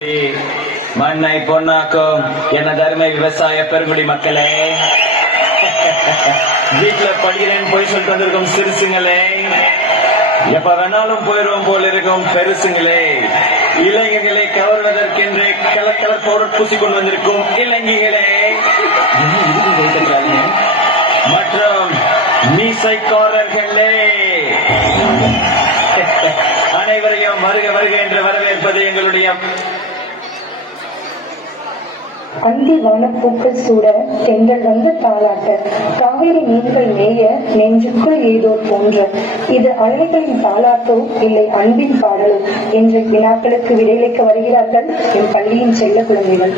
மண்ணை பொன்னாக்கும் எனது அருமை விவசாய பெருங்குடி மக்களே, வீட்டுல படிக்கிறேன்னு போய் சொல்லிட்டு வந்திருக்கும் சிறுசுங்களே, எப்ப வேணாலும் போயிடுவோம் போல இருக்கும் பெருசுங்களே, இளைஞர்களை கவர்வதற்கென்று கலர் கலர் பவுடர் பூசிக்கொண்டு வந்திருக்கும் இளைஞர்களே மற்றும் மீசைக்காரர்களே, அனைவரையும் வருக வருக என்று வரவேற்பது எங்களுடைய அந்தி வனப்பூக்கள் சூட தென்றல் வந்து தாளாட்ட காவிரி மீன்கள் மேய நெஞ்சுக்குள் ஏதோ போன்ற இது அலைகளின் தாளாட்டோ இல்லை அன்பின் பாடலோ என்ற வினாக்களுக்கு விடையளிக்க வருகிறார்கள் என் பள்ளியின் செல்ல குழந்தைகள்.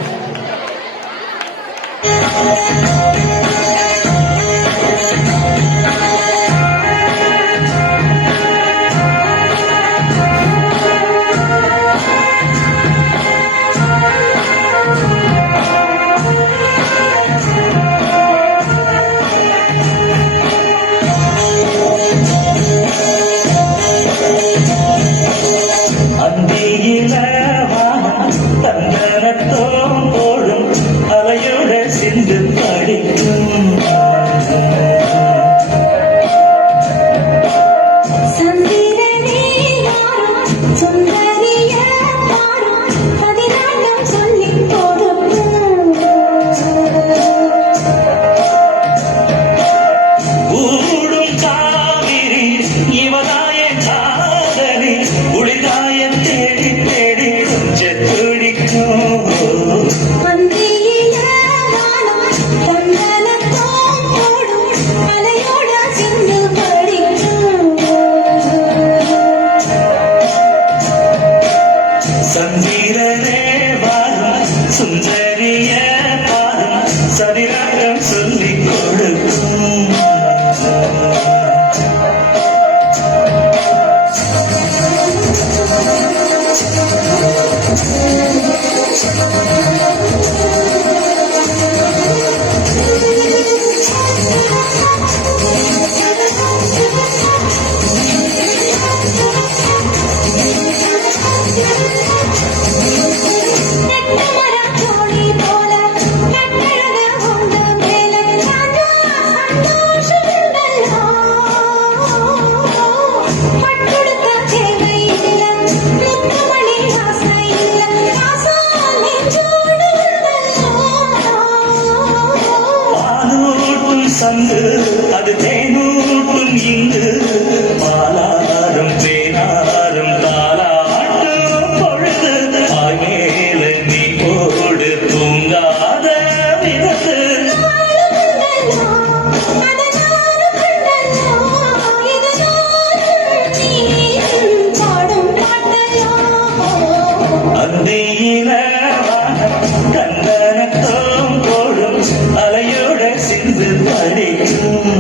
அது தேனூட்டும் இங்கு பாலாரும் தேனாரும் தாளாட்டும் பொழுது மேல நீ போடு தூங்காத விதத்து அந்தியில கண்ணனத்தோம் போடும் அலையோட சிந்து படிக்கும்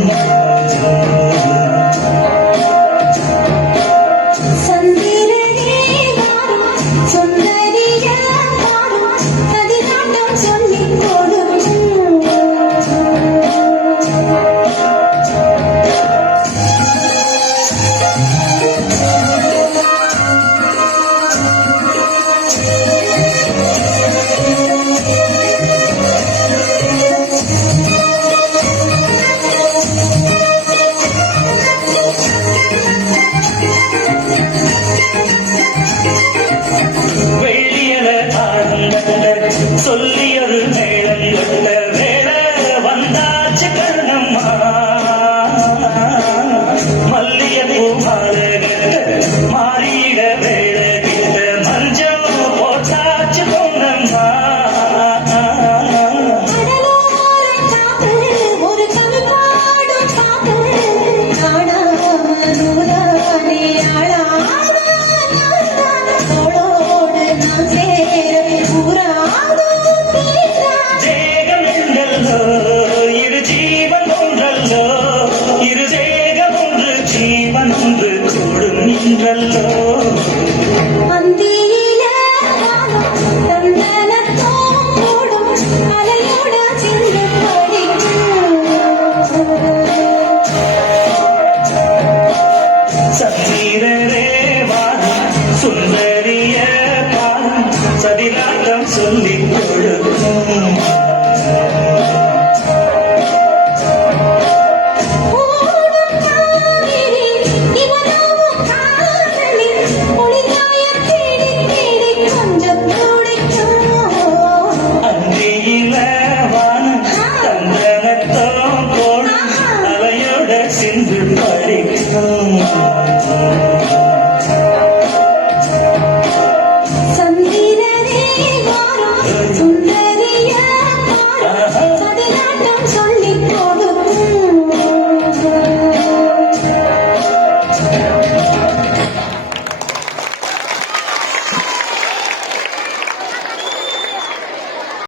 ஒயிலாட்டம் சொல்லிக் கொடுக்கும். அந்தியில வானம் தந்தனத்தோ போடும் அலையோட சிந்து படிக்கும்.